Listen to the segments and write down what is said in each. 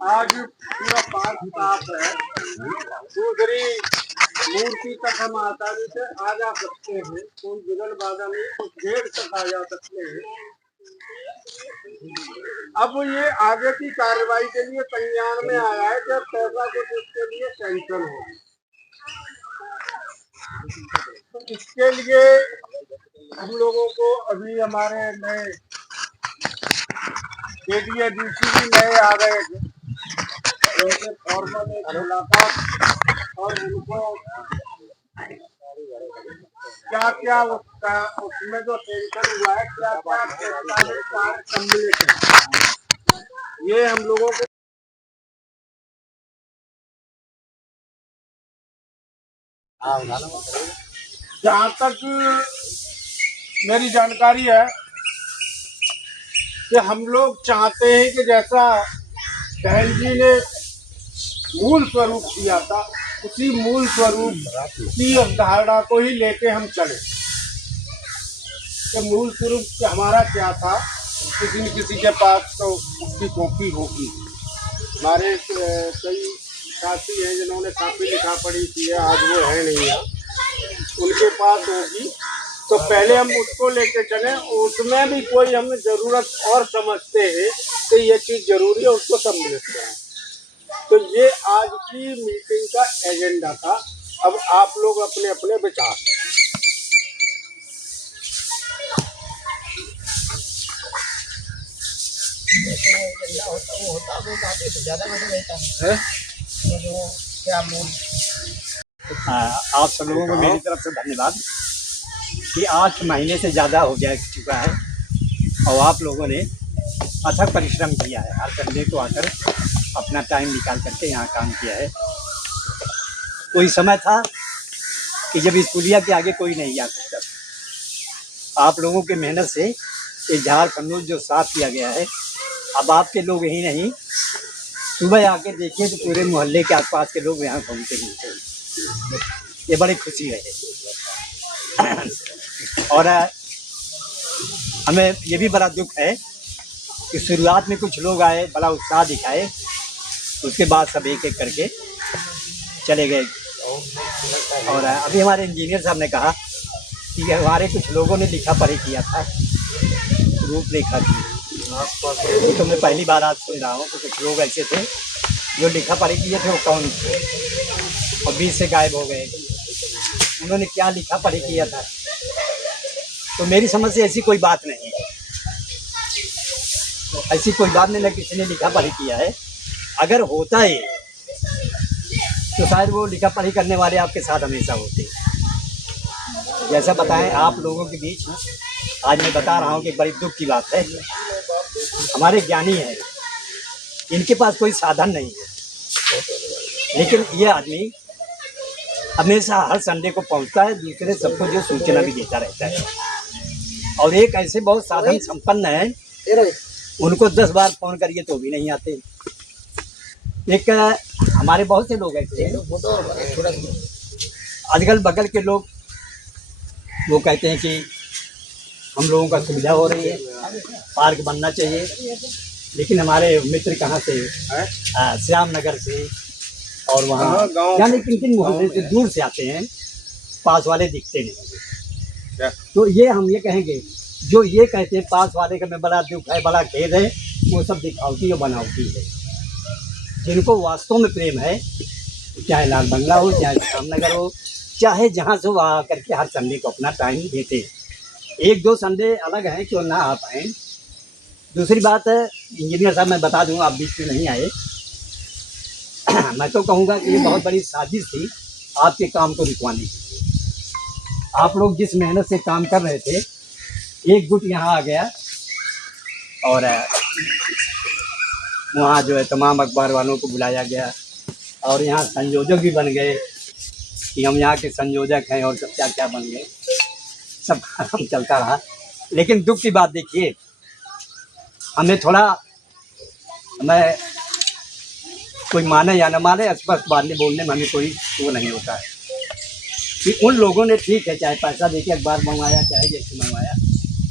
आज पूरा पार्क साफ है। दूसरी मूर्ति तक हम आसानी से आ जा सकते हैं, कोई बिगड़ बाधा नहीं, कुछ देर तक आ जा सकते हैं। अब ये आगे की कार्रवाई के लिए संज्ञान में आया है कि अब पैसा कुछ इसके लिए सैंक्शन हो। तो इसके लिए हम लोगों को अभी हमारे नए ADC भी नए आ गए थे, उनसे फॉर्मल एक मुलाकात और उनको क्या क्या उसका उसमें जो टेंशन हुआ है, क्या क्या प्रस्तावित कार्य सम्मिलित है, ये हम लोगों को जहाँ तक मेरी जानकारी है कि हम लोग चाहते हैं कि जैसा बहन जी ने मूल स्वरूप दिया था, उसी मूल स्वरूप की अवधारणा को ही लेके हम चले। कि मूल स्वरूप हमारा क्या था, किसी न किसी के पास तो उसकी कॉपी होगी। हमारे कई साथी हैं जिन्होंने काफ़ी लिखा पढ़ी की है, आज वो है नहीं यहाँ, उनके पास होगी। तो पहले हम उसको लेके चलें, उसमें भी कोई हम ज़रूरत और समझते हैं कि ये चीज़ ज़रूरी है, उसको सम्मिलित करें। तो ये आज की मीटिंग का एजेंडा था। अब आप लोग अपने अपने विचार आप सब लोगों को मेरी तरफ से धन्यवाद कि 8 महीने से ज़्यादा हो गया चुका है और आप लोगों ने अथक परिश्रम किया है। हर संडे को आकर अपना टाइम निकाल करके यहाँ काम किया है। कोई समय था कि जब इस पुलिया के आगे कोई नहीं जा सकता। आप लोगों के मेहनत से ये झाड़ खंडूर जो साफ किया गया है, अब आपके लोग ही नहीं, सुबह आके देखिए तो पूरे मोहल्ले के आसपास के लोग यहाँ घूमते घूमते, ये बड़ी खुशी है। और हमें ये भी बड़ा दुख है कि शुरुआत में कुछ लोग आए, बड़ा उत्साह दिखाए, उसके बाद सब एक एक करके चले गए। और अभी हमारे इंजीनियर साहब ने कहा कि हमारे कुछ लोगों ने लिखा पढ़ी किया था, रूपरेखा की, तो मैं पहली बार आज सुन रहा हूँ कि कुछ लोग ऐसे थे जो लिखा पढ़ी किए थे, वो कौन थे और बीच से गायब हो गए। उन्होंने क्या लिखा पढ़ी किया था, तो मेरी समझ से ऐसी कोई बात नहीं है, ऐसी कोई बात नहीं, न किसी ने लिखा पढ़ी किया है। अगर होता है तो शायद वो लिखा पढ़ी करने वाले आपके साथ हमेशा होते। जैसा बताएं आप लोगों के बीच आज मैं बता रहा हूँ कि बड़ी दुख की बात है, हमारे ज्ञानी हैं, इनके पास कोई साधन नहीं है, लेकिन ये आदमी हमेशा हर संडे को पहुंचता है, दूसरे सबको जो सूचना भी देता रहता है। और एक ऐसे बहुत साधन संपन्न है, उनको 10 बार फ़ोन करिए तो भी नहीं आते। एक हमारे बहुत से लोग ऐसे हैं, अगल बगल के लोग वो कहते हैं कि हम लोगों का सुविधा हो रही है, पार्क बनना चाहिए, लेकिन हमारे मित्र कहाँ से, श्याम नगर से और वहाँ यानी किन मोहल्ले से दूर से आते हैं, पास वाले दिखते नहीं। तो ये हम ये कहेंगे, जो ये कहते हैं पास वाले का में बड़ा दुख है, बड़ा खेद है, वो सब दिखावटी और बनावटी है। जिनको वास्तव में प्रेम है, चाहे लाल बंगला हो, चाहे श्याम नगर हो, चाहे जहाँ से वो आ करके हर संडे को अपना टाइम देते हैं। 1-2 संडे अलग हैं कि वो ना आ पाएँ। दूसरी बात है, इंजीनियर साहब मैं बता दूँ, आप बीच में नहीं आए, मैं तो कहूँगा कि ये बहुत बड़ी साजिश थी आपके काम को रुकवाने की। आप लोग जिस मेहनत से काम कर रहे थे, एक गुट यहाँ आ गया और वहाँ जो है तमाम अखबार वालों को बुलाया गया और यहाँ संयोजक भी बन गए कि हम यहाँ के संयोजक हैं और सब क्या क्या बन गए, सब काम चलता रहा। लेकिन दुख की बात देखिए, हमें थोड़ा, मैं कोई माने या न माने, स्पष्ट बात नहीं बोलने में हमें कोई वो नहीं होता है कि उन लोगों ने ठीक है, चाहे पैसा देके अखबार मंगवाया, चाहे जैसे मंगवाया,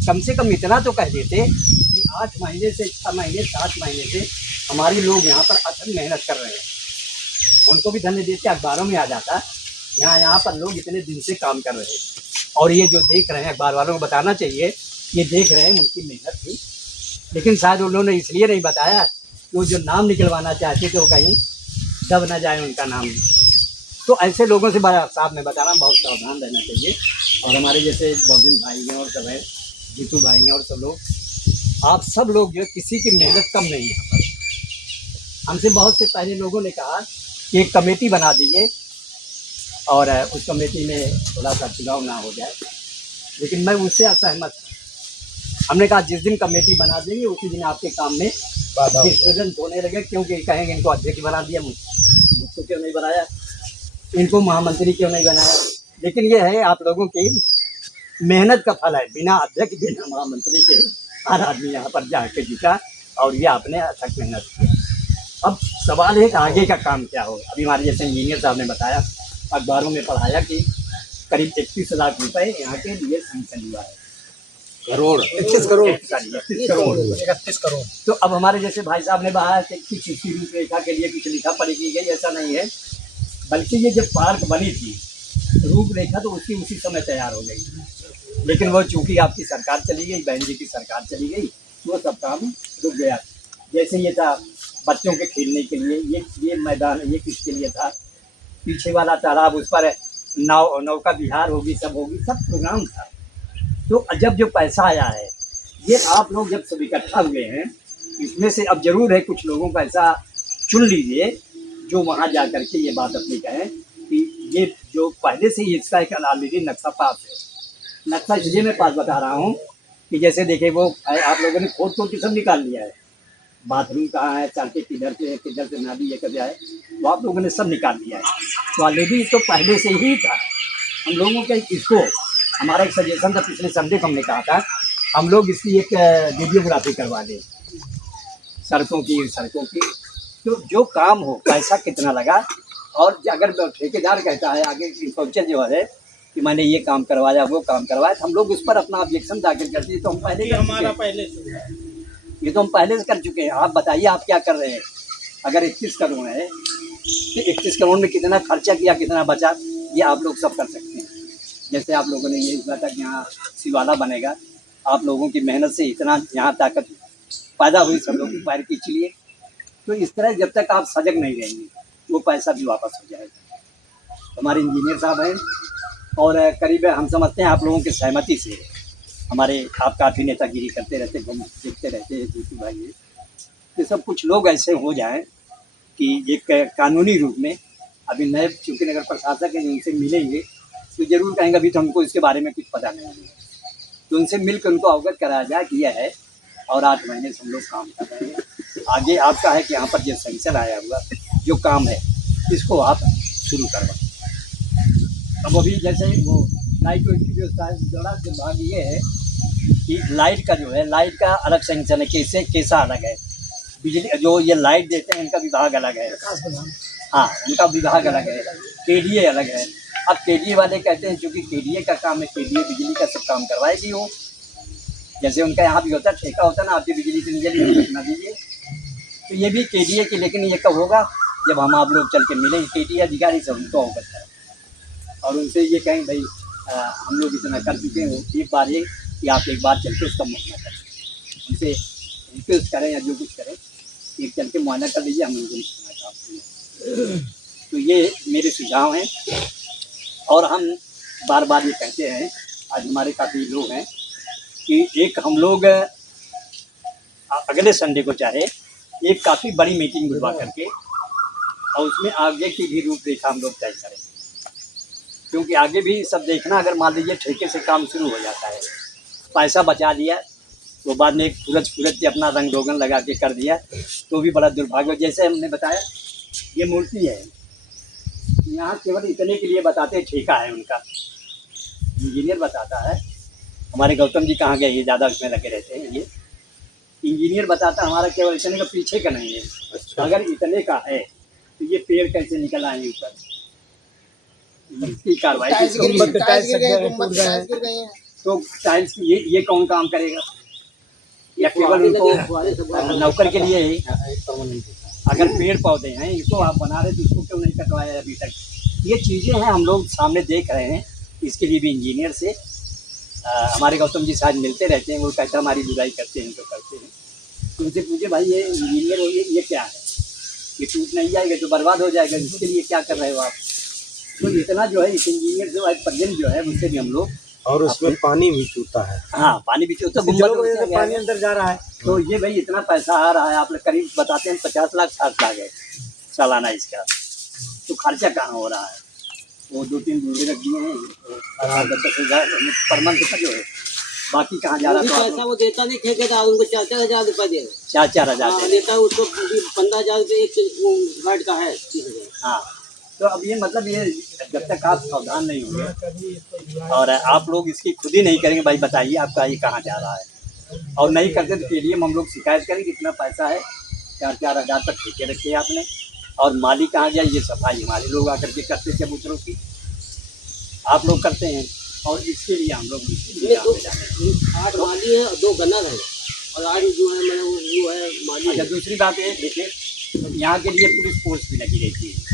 कम से कम इतना तो कह देते कि 8 महीने से 6 महीने 7 महीने से हमारी लोग यहाँ पर अथक मेहनत कर रहे हैं, उनको भी धन्य देते, अखबारों में आ जाता। यहाँ पर लोग इतने दिन से काम कर रहे हैं, और ये जो देख रहे हैं, अखबार वालों को बताना चाहिए, ये देख रहे हैं उनकी मेहनत थी, लेकिन शायद उन्होंने इसलिए नहीं बताया कि वो जो नाम निकलवाना चाहते थे वो कहीं दब ना जाए उनका नाम। तो ऐसे लोगों से साहब मैं बता रहा हूँ, बहुत सावधान रहना चाहिए। और हमारे जैसे बहुजन भाई हैं और सब हैं, जीतू भाई हैं और सब लोग, आप सब लोग जो है, किसी की मेहनत कम नहीं है यहाँ पर। हमसे बहुत से पहले लोगों ने कहा कि एक कमेटी बना दीजिए और उस कमेटी में थोड़ा सा चुनाव ना हो जाए, लेकिन मैं उससे असहमत हूँ। हमने कहा जिस दिन कमेटी बना देंगे उसी दिन आपके काम में डिस्टर्बेंस होने लगे, क्योंकि कहेंगे इनको अध्यक्ष बना दिया, मुझको क्यों नहीं बनाया, इनको महामंत्री क्यों नहीं बनाया। लेकिन ये है आप लोगों की मेहनत का फल है, बिना अध्यक्ष बिना महामंत्री के हर आदमी यहाँ पर जाके जीता, और ये आपने अथक मेहनत की। अब सवाल है कि आगे का काम क्या हो। अभी हमारे जैसे इंजीनियर साहब ने बताया, अखबारों में पढ़ाया कि करीब 31 लाख रुपए यहाँ के लिए सैंक्शन हुआ है। करोड़ 31 करोड़। तो अब हमारे जैसे भाई साहब ने बताया कि कुछ इसी रूपरेखा के लिए कुछ लिखा पढ़ी की गई, ऐसा नहीं है, बल्कि ये जब पार्क बनी थी रूपरेखा तो उसकी उसी समय तैयार हो गई, लेकिन वो चूंकि आपकी सरकार चली गई, बहन जी की सरकार चली गई, तो वो सब काम रुक गया। जैसे ये था बच्चों के खेलने के लिए, ये मैदान ये किसके लिए था, पीछे वाला तालाब, उस पर नौका विहार होगी, सब होगी, सब प्रोग्राम था। तो जब जो पैसा आया है, ये आप लोग जब सब इकट्ठा हुए हैं, इसमें से अब जरूर है कुछ लोगों का ऐसा चुन लीजिए जो वहाँ जा कर के ये बात अपनी कहें कि ये जो पहले से ही इसका एक ऑलरेडी नक्शा पास है। नक्शा इसलिए मैं पास बता रहा हूँ कि जैसे देखिए वो आप लोगों ने खोद के सब निकाल लिया है, बाथरूम कहाँ है, चालके किधर से नाली ये कर है, वो आप लोगों ने सब निकाल लिया है। तो ऑलरेडी तो पहले से ही था। हम लोगों का इसको हमारा एक सजेशन था, पिछले संडे को हमने कहा था हम लोग इसकी एक वीडियोग्राफी करवा दें सड़कों की। तो जो काम हो, पैसा कितना लगा, और अगर ठेकेदार कहता है आगे इंस्पेक्टर जो है कि मैंने ये काम करवाया वो काम करवाया, तो हम लोग उस पर अपना ऑब्जेक्शन दाखिल करते हैं। तो हम पहले ये तो हम पहले से कर चुके हैं। आप बताइए आप क्या कर रहे हैं। अगर 31 करोड़ है तो 31 करोड़ में कितना खर्चा किया, कितना बचा, ये आप लोग सब कर सकते हैं। जैसे आप लोगों ने ये कहा था कि यहाँ शिवाला बनेगा, आप लोगों की मेहनत से इतना यहाँ ताकत पैदा हुई सब लोगों की पैर की लिए। तो इस तरह जब तक आप सजग नहीं रहेंगे वो पैसा भी वापस हो जाएगा। हमारे इंजीनियर साहब हैं और करीब हम समझते हैं आप लोगों की सहमति से हमारे आप काफ़ी नेतागिरी करते रहते, घूम देखते रहते हैं जीतू भाई, ये सब कुछ लोग ऐसे हो जाएं कि एक कानूनी रूप में अभी नए चूँकि नगर प्रशासक हैं, उनसे मिलेंगे तो ज़रूर कहेंगे अभी तो हमको इसके बारे में कुछ पता नहीं है, तो उनसे मिलकर उनको अवगत कराया जाए कि यह है, और 8 महीने से हम लोग काम कर रहे हैं। आगे आपका है कि यहाँ पर जो सैंक्शन आया हुआ जो काम है इसको आप शुरू करवाएं। अब अभी जैसे वो लाइट की व्यवस्था बड़ा दुर्भाग्य ये है कि लाइट का जो है, लाइट का अलग सैंक्शन है, कैसा अलग है, बिजली जो ये लाइट देते हैं इनका विभाग अलग है, हाँ इनका विभाग अलग है, केडीए अलग है। अब केडीए वाले कहते हैं चूँकि केडीए का काम है, केडीए बिजली का सब काम करवाएगी वो, जैसे उनका यहाँ भी होता है ठेका होता है ना, आपकी बिजली से निकली ना दीजिए, तो ये भी केडीए की, लेकिन ये कब होगा जब हम आप लोग चल के मिलेंगे केडीए अधिकारी से, उनको अवगत करें और उनसे ये कहें भाई हम लोग इतना कर चुके हैं, एक बार ये कि आप एक बार चल के उसका मुआयना करें, उनसे रिक्वेस्ट करें या जो कुछ करें, एक चल के मुआयना कर लीजिए, हम लोगों ने। तो ये मेरे सुझाव हैं और हम बार बार ये कहते हैं, आज हमारे काफ़ी लोग हैं कि एक हम लोग अगले संडे को चाहे एक काफ़ी बड़ी मीटिंग बुलवा करके और उसमें आगे की भी रूपरेखा हम लोग तय करेंगे, क्योंकि आगे भी सब देखना, अगर मान लीजिए ठेके से काम शुरू हो जाता है, पैसा बचा लिया तो बाद में एक सूरज के अपना रंग रोगन लगा के कर दिया तो भी बड़ा दुर्भाग्य। जैसे हमने बताया ये मूर्ति है, यहाँ केवल इतने के लिए बताते ठेका है उनका, इंजीनियर बताता है, हमारे गौतम जी कहाँ गए, ये ज़्यादा उसमें लगे रहते हैं, ये इंजीनियर बताता हमारा केवल इतने का पीछे का नहीं है। अच्छा। अगर इतने का है तो ये पेड़ कैसे निकल आए ऊपर, इसकी कार्रवाई तो टाइल्स की ये कौन काम करेगा, या केवल उनको नौकर के लिए ही? अगर पेड़ पौधे हैं इसको आप बना रहे तो इसको क्यों नहीं कटवाया अभी तक? ये चीज़ें हैं, हम लोग सामने देख रहे हैं। इसके लिए भी इंजीनियर से हमारे गौतम जी साथ मिलते रहते हैं, वो कहते हैं हमारी बुराई करते हैं तो करते हैं। तो उनसे पूछे भाई ये इंजीनियर हो ये क्या है, ये टूट नहीं जाएगा तो बर्बाद हो जाएगा, इसके लिए क्या कर रहे हो आप? तो इतना जो है इस इंजीनियर जो है प्रेजेंट जो है उससे भी हम लोग, और उसमें पानी भी चूता है। हाँ पानी भी चूता, पानी अंदर जा रहा है। तो ये भाई इतना पैसा आ रहा है, आप लोग करीब बताते हैं 50 लाख 60 लाख है सालाना इसका, तो खर्चा कहाँ हो रहा है? वो 2-3 बूढ़े रख दिए हैं 10,000 पर मंथ का जो है, बाकी कहाँ जा रहा है? पैसा वो देता नहीं ठेकेदार, उनको 4-4 हज़ार रुपया दे 4-4 देता है उसको, 15,000 रुपये एक गार्ड का है 30,000। हाँ तो अब ये मतलब ये जब तक आप सावधान नहीं होंगे और आप लोग इसकी खुद ही नहीं करेंगे, भाई बताइए आपका ये कहाँ जा रहा है, और नहीं करते तो के लिए हम लोग शिकायत करेंगे इतना पैसा है 4-4 हज़ार तक ठेके रखे आपने, और मालिक कहाँ गया? ये सफाई हमारे लोग आकर के करते चबूतरों की, आप लोग करते हैं, और इसके लिए हम लोग 8 माली है 2 गन्नर है, और 8 जो है मैंने वो है माली। अच्छा दूसरी बात है, देखिए यहाँ के लिए पुलिस फोर्स भी लगी रहती है,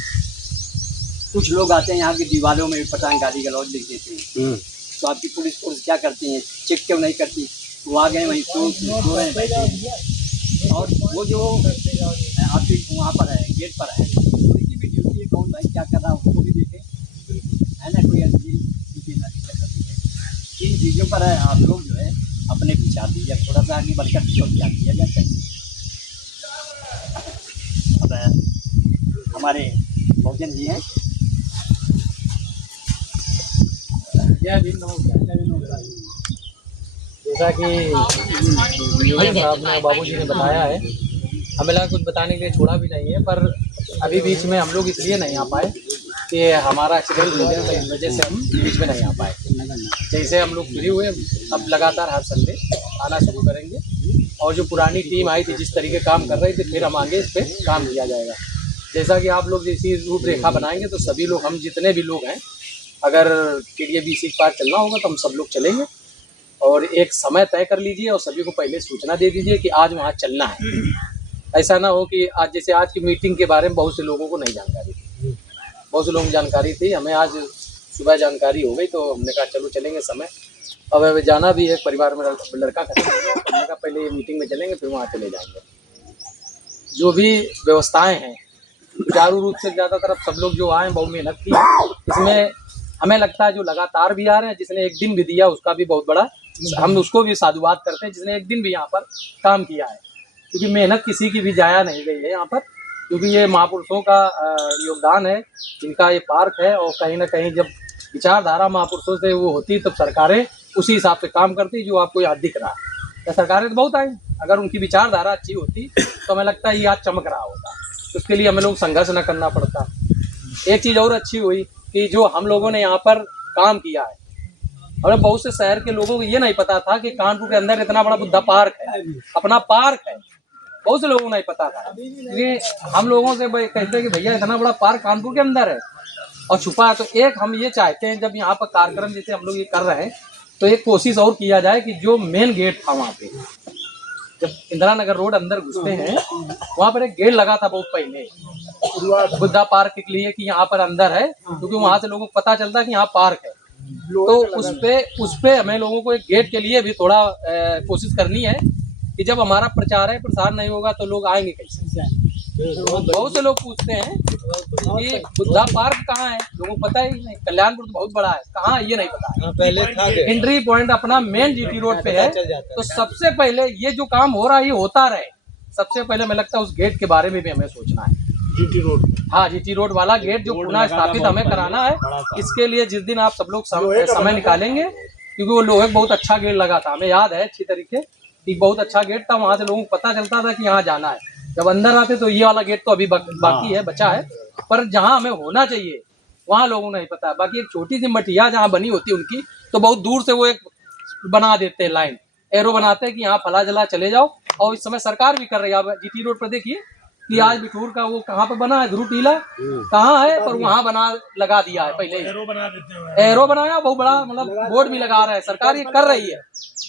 कुछ लोग आते हैं यहाँ की दीवारों में भी पटांग गाली गलौज लिख देते हैं, तो आपकी पुलिस फोर्स क्या करती है? चेक क्यों नहीं करती? वो आ गए वहीं सो रहे हैं बैठे हैं। और वो जो आपके वहाँ पर है गेट पर है, उनकी भी ड्यूटी है, कौन भाई क्या कर रहा है उसको भी देखे, है ना? कोई ऐसी इन चीज़ों पर है आप लोग जो है अपने विचार दीजिए, थोड़ा सा आगे बढ़कर क्या किया जाए। अब हमारे भोजन जी हैं, जैसा कि इंजीनियर साहब ने बाबूजी ने बताया है, हमें लगा कुछ बताने के लिए छोड़ा भी नहीं है, पर अभी बीच में हम लोग इसलिए नहीं आ पाए कि हमारा एक्सीडेंट हो गया, तो इस वजह से हम बीच में नहीं आ पाए। जैसे हम लोग फ्री हुए, अब लगातार हर संडे आना शुरू करेंगे, और जो पुरानी टीम आई थी जिस तरीके काम कर रही थी, फिर हम आगे इस पर काम किया जाएगा। जैसा कि आप लोग जैसी रूपरेखा बनाएंगे तो सभी लोग, हम जितने भी लोग हैं, अगर के लिए BC पार चलना होगा तो हम सब लोग चलेंगे, और एक समय तय कर लीजिए और सभी को पहले सूचना दे दीजिए कि आज वहाँ चलना है। ऐसा ना हो कि आज जैसे आज की मीटिंग के बारे में बहुत से लोगों को नहीं जानकारी थी, बहुत से लोगों को जानकारी थी, हमें आज सुबह जानकारी हो गई तो हमने कहा चलो चलेंगे समय। अब जाना भी है, परिवार में लड़का खत्म हो गया, हमने कहा पहले मीटिंग में चलेंगे फिर वहाँ चले जाएंगे। जो भी व्यवस्थाएँ हैं सुचारू रूप से, ज़्यादातर अब सब लोग जो आए हैं बहुत मेहनत की, इसमें हमें लगता है जो लगातार भी आ रहे हैं, जिसने एक दिन भी दिया उसका भी बहुत बड़ा, हम उसको भी साधुवाद करते हैं जिसने एक दिन भी यहाँ पर काम किया है, क्योंकि मेहनत किसी की भी जाया नहीं गई है यहाँ पर, क्योंकि ये महापुरुषों का योगदान है, इनका ये पार्क है, और कहीं ना कहीं जब विचारधारा महापुरुषों से वो होती तब सरकारें उसी हिसाब से काम करती, जो आपको यहाँ दिख रहा है। तो सरकारें तो बहुत आई, अगर उनकी विचारधारा अच्छी होती तो हमें लगता है ये आज चमक रहा होता, उसके लिए हमें लोग संघर्ष न करना पड़ता। एक चीज़ और अच्छी हुई कि जो हम लोगों ने यहाँ पर काम किया है, और बहुत से शहर के लोगों को ये नहीं पता था कि कानपुर के अंदर इतना बड़ा बुद्धा पार्क है, अपना पार्क है, बहुत से लोगों को नहीं पता था। क्योंकि हम लोगों से कहते हैं कि भैया इतना बड़ा पार्क कानपुर के अंदर है और छुपा है, तो एक हम ये चाहते हैं जब यहाँ पर कार्यक्रम जैसे हम लोग ये कर रहे हैं तो एक कोशिश और किया जाए कि जो मेन गेट था वहाँ पे, जब इंदिरा नगर रोड अंदर घुसते हैं वहाँ पर एक गेट लगा था बहुत पहले बुद्धा पार्क के लिए कि यहाँ पर अंदर है, क्योंकि वहाँ से लोगों को पता चलता है कि यहाँ पार्क है, तो उस पे हमें लोगों को एक गेट के लिए भी थोड़ा कोशिश करनी है कि जब हमारा प्रचार है प्रसार नहीं होगा तो लोग आएंगे कैसे। बहुत से लोग पूछते हैं कि बुद्धा पार्क कहाँ है, लोगों को पता ही नहीं, कल्याणपुर तो बहुत बड़ा है, कहाँ है ये नहीं पता है। पहले था एंट्री पॉइंट अपना मेन GT रोड पे है, तो सबसे पहले ये जो काम हो रहा है ये होता रहे, सबसे पहले हमें लगता है उस गेट के बारे में भी हमें सोचना है। GT रोड, हाँ GT रोड वाला गेट जो पुनः स्थापित हमें कराना है, इसके लिए जिस दिन आप सब लोग समय निकालेंगे, क्योंकि वो लोहे बहुत अच्छा गेट लगा था, हमें याद है अच्छी तरीके कि बहुत अच्छा गेट था, वहाँ से लोगों को पता चलता था कि यहाँ जाना है। जब अंदर आते तो ये वाला गेट तो अभी बाकी है, बचा है, पर जहाँ हमें होना चाहिए वहाँ लोगों को नहीं पता है। बाकी एक छोटी सी मठिया जहाँ बनी होती है उनकी, तो बहुत दूर से वो एक बना देते हैं लाइन, एरो बनाते हैं कि यहाँ फला जला चले जाओ, और इस समय सरकार भी कर रही है। आप GT रोड पर देखिए कि आज बिठूर का वो कहाँ पर बना है, ध्रुव टीला कहाँ है, पर वहाँ बना लगा दिया है, पहले एरो बनाया, बहुत बड़ा मतलब बोर्ड भी लगा रहा है, सरकार ये कर रही है।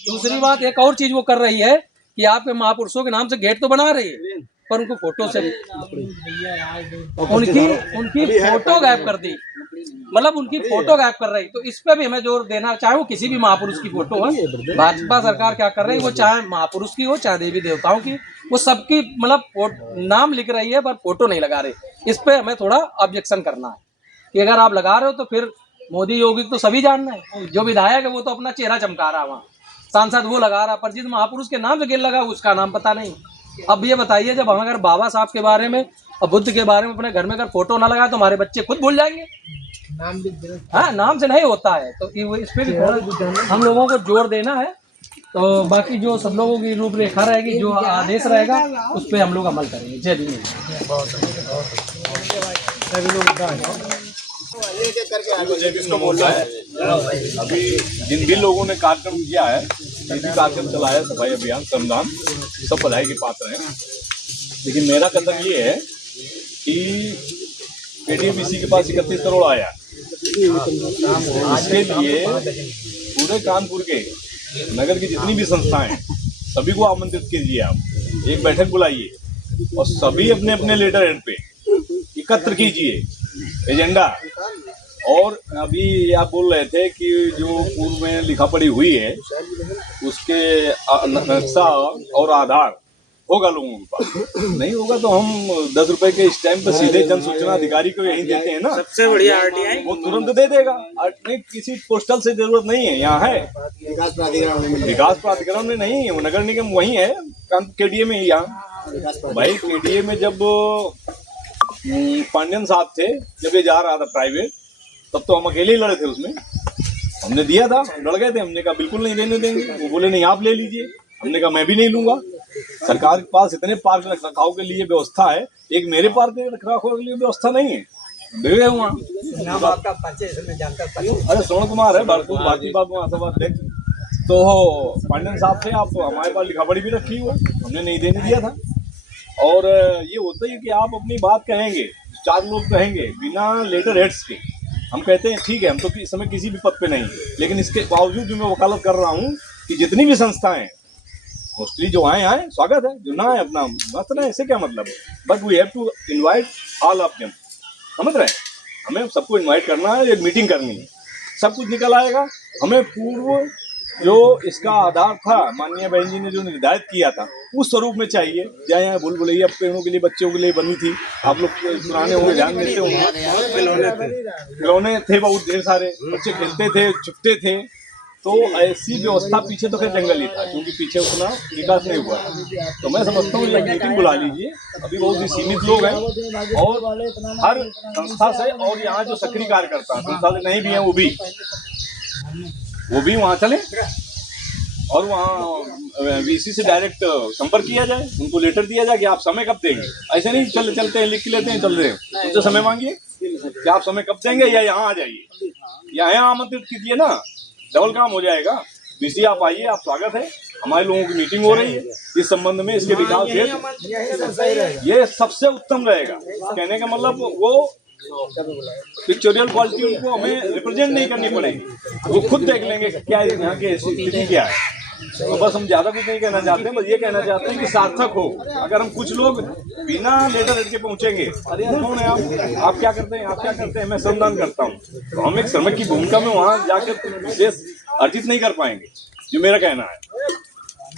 दूसरी बात एक और चीज वो कर रही है कि आपके महापुरुषों के नाम से गेट तो बना रही है, पर उनको फोटो से उनकी फोटो गायब कर दी, मतलब उनकी फोटो गायब कर रही। तो इस पे भी हमें जोर देना, चाहे वो किसी भी महापुरुष की फोटो है, भाजपा सरकार क्या कर रही है, वो चाहे महापुरुष की हो चाहे देवी देवताओं की, वो सबकी मतलब नाम लिख रही है पर फोटो नहीं लगा रही। इस पे हमें थोड़ा ऑब्जेक्शन करना है कि अगर आप लगा रहे हो तो फिर मोदी योगी तो सभी जानना है, जो विधायक है वो तो अपना चेहरा चमका रहा है, वहाँ सांसद वो लगा रहा, पर जिस महापुरुष के नाम से गेट लगा उसका नाम पता नहीं। अब ये बताइए, जब हम अगर बाबा साहब के बारे में और बुद्ध के बारे में अपने घर में अगर फोटो ना लगाए तो हमारे बच्चे खुद भूल जाएंगे। हाँ, नाम से नहीं होता है, तो इस पे भी थोड़ा हम लोगों को जोर देना है। तो बाकी जो सब लोगों की रूपरेखा रहेगी, जो आदेश रहेगा उस पर हम लोग अमल करेंगे। जय भीम। अभी जिन भी लोगों ने कार्यक्रम किया है, जिन भी कार्यक्रम चलाया, सफाई अभियान, श्रमदान, सब बधाई के पात्र हैं। लेकिन मेरा कदम ये है कि KDMBC के पास 31 करोड़ आया, इसके लिए पूरे कानपुर के नगर की जितनी भी संस्थाएं हैं सभी को आमंत्रित कीजिए। आप एक बैठक बुलाइए और सभी अपने अपने लेटर हेड पे एकत्र कीजिए एजेंडा। और अभी आप बोल रहे थे कि जो पूर्व में लिखा पढ़ी हुई है उसके नक्शा और आधार होगा लोगों के पास, नहीं होगा तो हम 10 रुपए के स्टैंप पे सीधे जन सूचना अधिकारी को यही देते हैं ना, सबसे बढ़िया RTI, वो तुरंत दे देगा। नहीं, किसी पोस्टल से जरूरत नहीं है, यहाँ है विकास प्राधिकरण में नहीं है, वो नगर निगम वही है, KDA में ही। यहाँ भाई KDA में जब पांडियन साहब थे, जब ये जा रहा था प्राइवेट, तब तो हम अकेले ही लड़े थे उसमें, हमने दिया था, लड़ गए थे, हमने कहा बिल्कुल नहीं देने देंगे, वो बोले नहीं आप ले लीजिए, हमने कहा मैं भी नहीं लूंगा। सरकार के पास इतने पार्क रख रखाव के लिए व्यवस्था है, एक मेरे पार्क रख रखाव के लिए व्यवस्था नहीं है, दे गए वहाँ। अरे श्रवण कुमार है, भारतीय बाबू अध्यक्ष, तो पांडियन साहब थे, आप हमारे पास लिखा पढ़ी भी रखी हुआ, हमने नहीं देने दिया था। और ये होता है कि आप अपनी बात कहेंगे, 4 लोग कहेंगे बिना लेटर हेड्स के, हम कहते हैं ठीक है, हम तो इस समय किसी भी पद पे नहीं, लेकिन इसके बावजूद भी मैं वकालत कर रहा हूँ कि जितनी भी संस्थाएं मोस्टली जो आए स्वागत है, जो ना आए अपना मत रहे, इससे क्या मतलब। But we have to invite all of them, समझ रहे हैं, हमें सबको इनवाइट करना है, एक मीटिंग करनी है, सब कुछ निकल आएगा। हमें पूर्व जो इसका आधार था, माननीय बहन जी ने जो निर्धारित किया था उस स्वरूप में चाहिए। जहाँ यहाँ भूल भुलैया पेड़ों के लिए बच्चों के लिए बनी थी, आप लोग पुराने होंगे, ध्यान देते होंगे, खिलौने थे बहुत ढेर सारे, बच्चे खेलते थे, छुपते थे, तो ऐसी व्यवस्था पीछे तो खैर जंगल ही था, क्योंकि पीछे उतना विकास नहीं हुआ। तो मैं समझता हूँ एक मीटिंग बुला लीजिए, अभी बहुत ही सीमित लोग हैं और हर संस्था से, और यहाँ जो सक्रिय कार्यकर्ता संस्था से नहीं भी हैं वो भी वहाँ चले और वहाँ VC से डायरेक्ट संपर्क किया जाए, उनको लेटर दिया जाए कि आप समय कब देंगे। ऐसे नहीं चलते हैं, लिख के लेते हैं, चल रहे हैं, तो समय मांगिए कि आप समय कब देंगे, या यहाँ आ जाइए, या यहाँ आमंत्रित कीजिए ना, डबल काम हो जाएगा। VC आप आइए, आप स्वागत है, हमारे लोगों की मीटिंग हो रही है इस संबंध में, इसके विकास हेतु ये सबसे उत्तम रहेगा। कहने का मतलब वो पिक्चोरियल क्वालिटी उनको हमें रिप्रेजेंट नहीं करनी पड़ेगी, वो खुद देख लेंगे क्या यहाँ की स्थिति क्या है। तो बस हम ज्यादा कुछ नहीं कहना चाहते हैं, बस ये कहना चाहते हैं कि सार्थक हो। अगर हम कुछ लोग बिना लेटर हेड के पहुंचेंगे, अरे यार कौन है आप क्या करते हैं, आप क्या करते हैं, मैं श्रमदान करता हूँ, तो हम एक श्रमिक की भूमिका में वहाँ जाकर विशेष अर्जित नहीं कर पाएंगे, जो मेरा कहना है।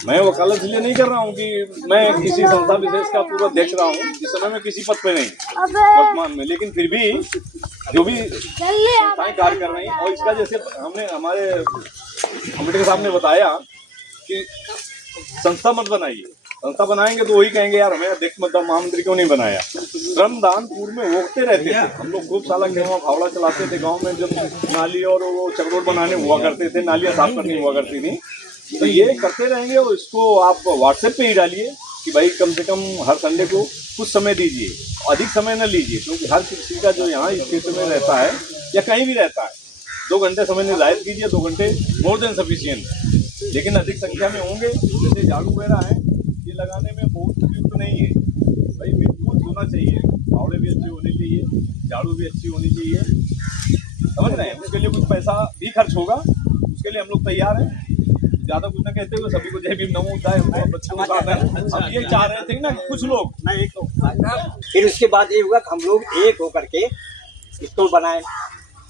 मैं वकालत इसलिए नहीं कर रहा हूँ कि मैं किसी संस्था विशेष का पूरा देख रहा हूँ, इस समय मैं किसी पद पे नहीं वर्तमान में, लेकिन फिर भी जो भी संस्थाएं कार्य कर रही हैं, और इसका जैसे हमने हमारे अम्बेडकर साहब ने बताया कि संस्था मत बनाइए, संस्था बनाएंगे तो वही कहेंगे यार हमें अध्यक्ष महामंत्री क्यों नहीं बनाया। श्रमदान पूर्व में होते रहते थे, हम लोग खूब साला गेहूँ फावड़ा चलाते थे गाँव में, जब नाली और वो चकरोट बनाने हुआ करते थे, नालियाँ साफ करनी हुआ करती थी, तो ये करते रहेंगे। और इसको आप व्हाट्सएप पे ही डालिए कि भाई कम से कम हर संडे को कुछ समय दीजिए, अधिक समय न लीजिए, क्योंकि हर किसी का जो यहाँ इस क्षेत्र में रहता है या कहीं भी रहता है, 2 घंटे समय निर्धारित कीजिए, 2 घंटे मोर देन सफिशिएंट। लेकिन अधिक संख्या में होंगे, जैसे झाड़ू वगैरह है, ये लगाने में बहुत उपयुक्त नहीं है भाई, विद्युत होना चाहिए, फावड़े भी अच्छे होने चाहिए, झाड़ू भी अच्छी होनी चाहिए, समझ रहे हैं। उसके लिए कुछ पैसा भी खर्च होगा, उसके लिए हम लोग तैयार हैं। ज्यादा कुछ ना कहते हुए सभी को जय भीम नमो बुद्धाय हम बहुत बच्चों के साथ हैं। हम ये चाह रहे थे ना कि कुछ लोग फिर उसके बाद ये हुआ कि हम लोग एक होकर के स्कूल बनाए।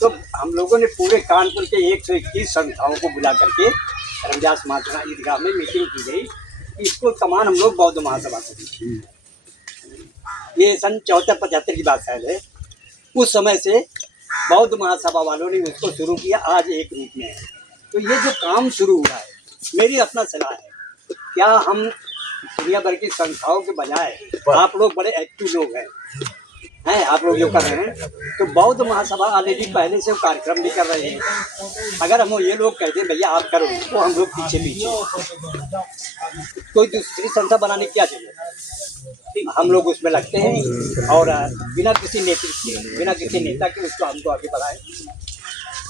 तो हम लोगों ने पूरे कानपुर के 121 संस्थाओं को बुला करके रमजास मात्रा ईदगाह में मीटिंग की गई। इसको तमाम हम लोग बौद्ध महासभा को दी। ये सन 74-75 की बात शायद है। उस समय से बौद्ध महासभा वालों ने उसको शुरू किया, आज एक रूप में है। तो ये जो काम शुरू हुआ है, मेरी अपना सलाह है, क्या हम दुनिया भर की संस्थाओं के बजाय, आप लोग बड़े एक्टिव लोग हैं आप लोग जो कर रहे हैं, तो बौद्ध महासभा ऑलरेडी पहले से कार्यक्रम भी कर रहे हैं। अगर हम ये लोग कहते हैं भैया आप करो, तो हम लोग पीछे कोई दूसरी संस्था बनाने की क्या जरूरत, हम लोग उसमें लगते हैं और बिना किसी नेतृत्व के, बिना किसी नेता के उसको हमको आगे बढ़ाए।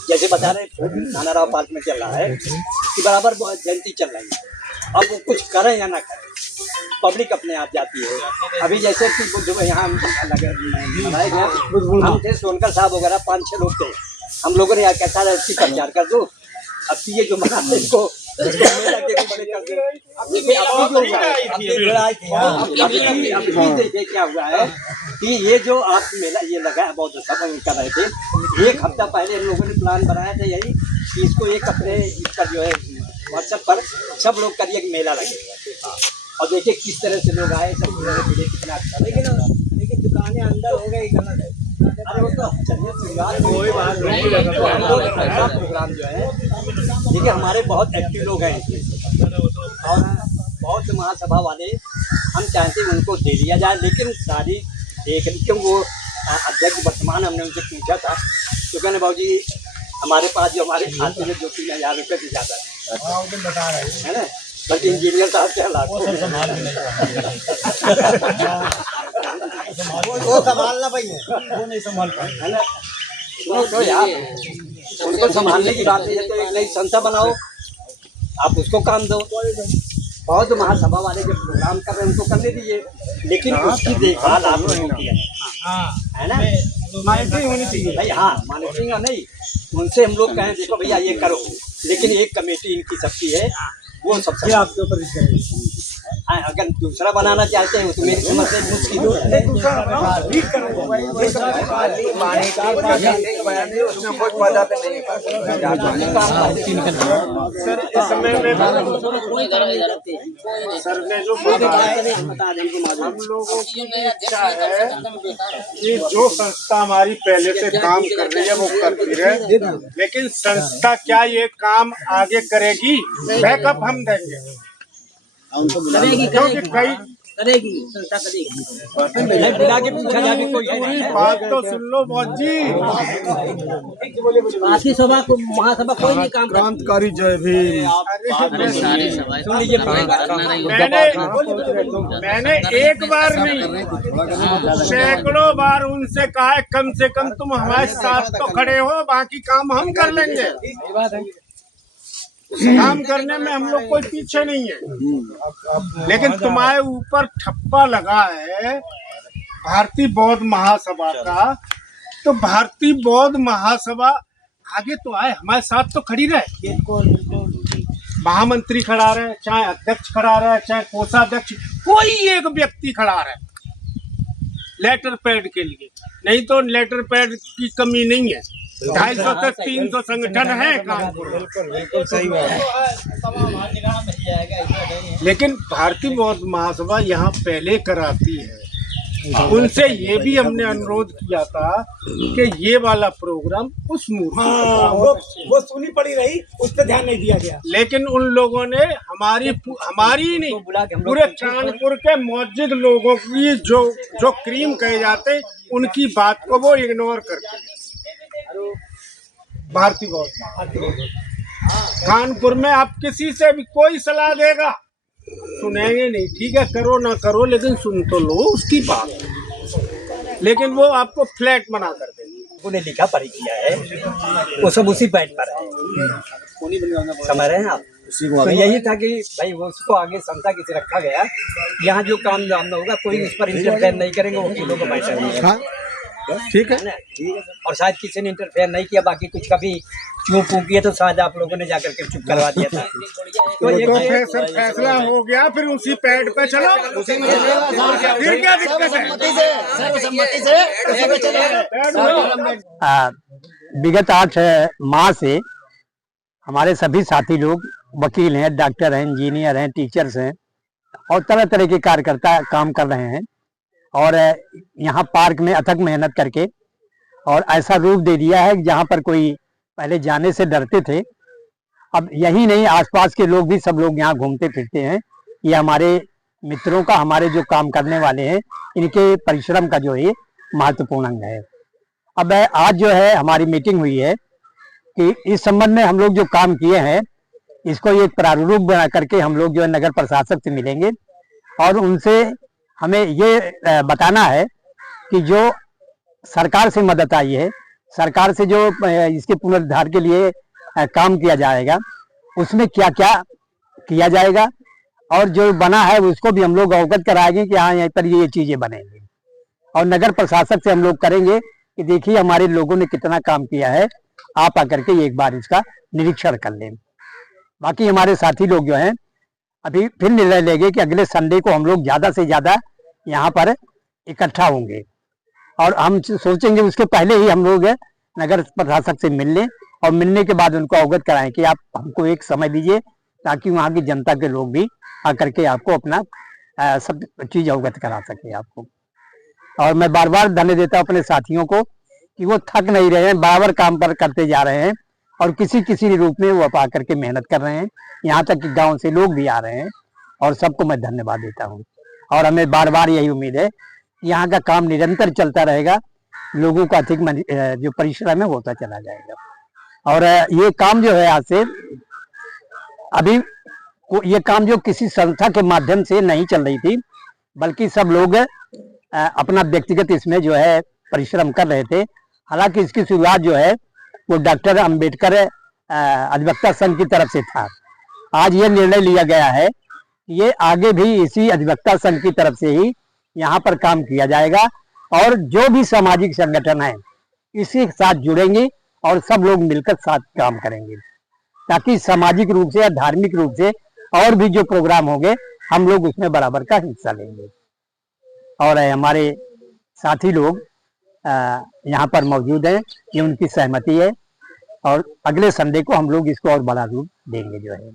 जैसे बता रहे नाना राव पार्क में चल रहा है कि बराबर जयंती चल रही है, अब वो कुछ करें या ना करें, पब्लिक अपने आप जाती है। अभी जैसे कि बुद्ध यहाँ बनाए गए, हम थे सोनकर साहब वगैरह 5-6 लोग थे, हम लोगों ने यहाँ कहता है इसकी प्रचार कर दो, अब ये जो बनाते इसको मेला के रूप में कर दो। देखिए देखिए क्या हुआ है कि ये जो आप मेला ये लगा है बौद्ध सभा कर रहे थे, 1 हफ्ता पहले हम लोगों ने प्लान बनाया था यही कि इसको एक अपने इस पर जो है व्हाट्सएप पर सब लोग करिए कि मेला लगेगा, और देखिए किस तरह से लोग आए, सब कितना अच्छा। लेकिन दुकानें अंदर हो गई, गलत है। अरे वो तो चलिए कोई बात नहीं, प्रोग्राम जो है देखिए हमारे बहुत एक्टिव लोग हैं और बहुत महासभा वाले, हम चाहते हैं उनको दे दिया जाए, लेकिन सारी देख क्यों वो अध्यक्ष वर्तमान हमने उनसे पूछा था तो कहने बाबूजी हमारे पास जो हमारे खाते में 2-3 हज़ार रुपये से ज़्यादा है ना, बल्कि इंजीनियर साहब के हालात वो संभालना भाई वो नहीं संभाल पाए है ना। तो यार उनको संभालने की बात है, तो एक नई संस्था बनाओ, आप उसको काम दो। बहुत महासभा वाले जब प्रोग्राम कर रहे हैं उनको करने दीजिए, लेकिन उसकी देखभाल आप लोगों की है ना, मॉनिटरिंग होनी चाहिए भाई। हाँ मॉनिटरिंग नहीं, उनसे हम लोग कहें देखो भैया ये करो, लेकिन एक कमेटी इनकी सबकी है, वो सबसे आपके ऊपर। हाँ अगर दूसरा बनाना चाहते हैं तो मेरी समझ से मुश्किल सर ने जो हम लोगों की इच्छा है कि जो संस्था हमारी पहले से काम कर रही है वो करती रहे, लेकिन संस्था क्या ये काम आगे करेगी, बैकअप हम देंगे क्योंकि कई करेगी संस्था करेगी। बिना के पूछा जाए भी कोई है बात तो सुन लो बहुत जी। बाकी सभा को महासभा कोई नहीं काम क्रांतिकारी जय भीम। सुन लीजिए, मैंने एक बार नहीं सैकड़ों बार उनसे कहा है कम से कम तुम हमारे साथ तो खड़े हो, बाकी काम हम कर लेंगे। काम करने में हम लोग कोई पीछे नहीं है, लेकिन तुम्हारे ऊपर ठप्पा लगा है भारतीय बौद्ध महासभा का, तो भारतीय बौद्ध महासभा आगे तो आए, हमारे साथ तो खड़ी रहे। महामंत्री खड़ा रहे, चाहे अध्यक्ष खड़ा रहे, चाहे कोषाध्यक्ष, कोई एक व्यक्ति खड़ा रहे लेटर पैड के लिए, नहीं तो लेटर पैड की कमी नहीं है। 250 से 300 संगठन है कानपुर, सही बात है। लेकिन भारतीय बौद्ध महासभा यहाँ पहले कराती है। उनसे ये भी हमने अनुरोध किया था कि ये वाला प्रोग्राम उस मूर्ति वो सुनी पड़ी रही, उस पर ध्यान नहीं दिया गया। लेकिन उन लोगों ने हमारी नहीं, पूरे कानपुर के मौजूद लोगों की जो क्रीम कहे जाते उनकी बात को वो इग्नोर करते। भारतीय बौद्ध कानपुर में आप किसी से भी कोई सलाह देगा सुनेंगे नहीं, ठीक है करो ना करो, लेकिन सुन तो लो उसकी बात। लेकिन वो आपको फ्लैट बना कर देंगे। उन्हें लिखा पढ़ी किया है, वो सब उसी पैड पर है, समझ रहे हैं आप। तो यही था कि भाई उसको आगे संस्था की से रखा गया, यहाँ जो काम धाम होगा कोई उस पर इंटरफेयर नहीं करेंगे, वो लोगों का पैसा नहीं है। ठीक है। और शायद किसी ने इंटरफेयर नहीं किया, बाकी कुछ कभी चूं पूं किए तो शायद आप लोगों ने जाकर के चुप करवा दिया था। तो फैसला हो गया, फिर उसी पैड पे चलो, उसी में फिर क्या दिक्कत है। विगत 8 माह से हमारे सभी साथी लोग वकील हैं, डॉक्टर हैं, इंजीनियर हैं, टीचर्स हैं और तरह तरह के कार्यकर्ता काम कर रहे हैं और यहाँ पार्क में अथक मेहनत करके और ऐसा रूप दे दिया है जहाँ पर कोई पहले जाने से डरते थे, अब यही नहीं आसपास के लोग भी सब लोग यहाँ घूमते फिरते हैं। ये हमारे मित्रों का, हमारे जो काम करने वाले हैं, इनके परिश्रम का जो है महत्वपूर्ण अंग है। अब आज जो है हमारी मीटिंग हुई है कि इस संबंध में हम लोग जो काम किए हैं इसको एक प्रारूप बना करके हम लोग जो है नगर प्रशासक से मिलेंगे और उनसे हमें ये बताना है कि जो सरकार से मदद आई है, सरकार से जो इसके पुनरुद्धार के लिए काम किया जाएगा उसमें क्या क्या किया जाएगा और जो बना है उसको भी हम लोग अवगत कराएंगे कि हाँ यहाँ पर ये चीजें बनेंगी और नगर प्रशासक से हम लोग करेंगे कि देखिए हमारे लोगों ने कितना काम किया है, आप आकर के एक बार इसका निरीक्षण कर लें। बाकी हमारे साथी लोग जो हैं अभी फिर निर्णय लेंगे कि अगले संडे को हम लोग ज्यादा से ज्यादा यहाँ पर इकट्ठा होंगे और हम सोचेंगे उसके पहले ही हम लोग नगर प्रशासक से मिल लें और मिलने के बाद उनको अवगत कराएं कि आप हमको एक समय दीजिए ताकि वहाँ की जनता के लोग भी आकर के आपको अपना सब चीज अवगत करा सके आपको। और मैं बार बार धन्य देता हूँ अपने साथियों को कि वो थक नहीं रहे हैं, बराबर काम पर करते जा रहे हैं और किसी रूप में वो पा करके मेहनत कर रहे हैं। यहाँ तक कि गांव से लोग भी आ रहे हैं और सबको मैं धन्यवाद देता हूँ और हमें बार बार यही उम्मीद है कि यहाँ का काम निरंतर चलता रहेगा, लोगों का अधिक जो परिश्रम है होता चला जाएगा। और ये काम जो है आज से अभी ये काम जो किसी संस्था के माध्यम से नहीं चल रही थी बल्कि सब लोग अपना व्यक्तिगत इसमें जो है परिश्रम कर रहे थे। हालांकि इसकी शुरुआत जो है वो डॉक्टर अंबेडकर अधिवक्ता संघ की तरफ से था। आज ये निर्णय लिया गया है कि ये आगे भी इसी अधिवक्ता संघ की तरफ से ही यहाँ पर काम किया जाएगा और जो भी सामाजिक संगठन है इसी के साथ जुड़ेंगे और सब लोग मिलकर साथ काम करेंगे ताकि सामाजिक रूप से या धार्मिक रूप से और भी जो प्रोग्राम होंगे हम लोग उसमें बराबर का हिस्सा लेंगे। और हमारे साथी लोग यहाँ पर मौजूद हैं, ये उनकी सहमति है और अगले संडे को हम लोग इसको और बड़ा रूप देंगे जो है।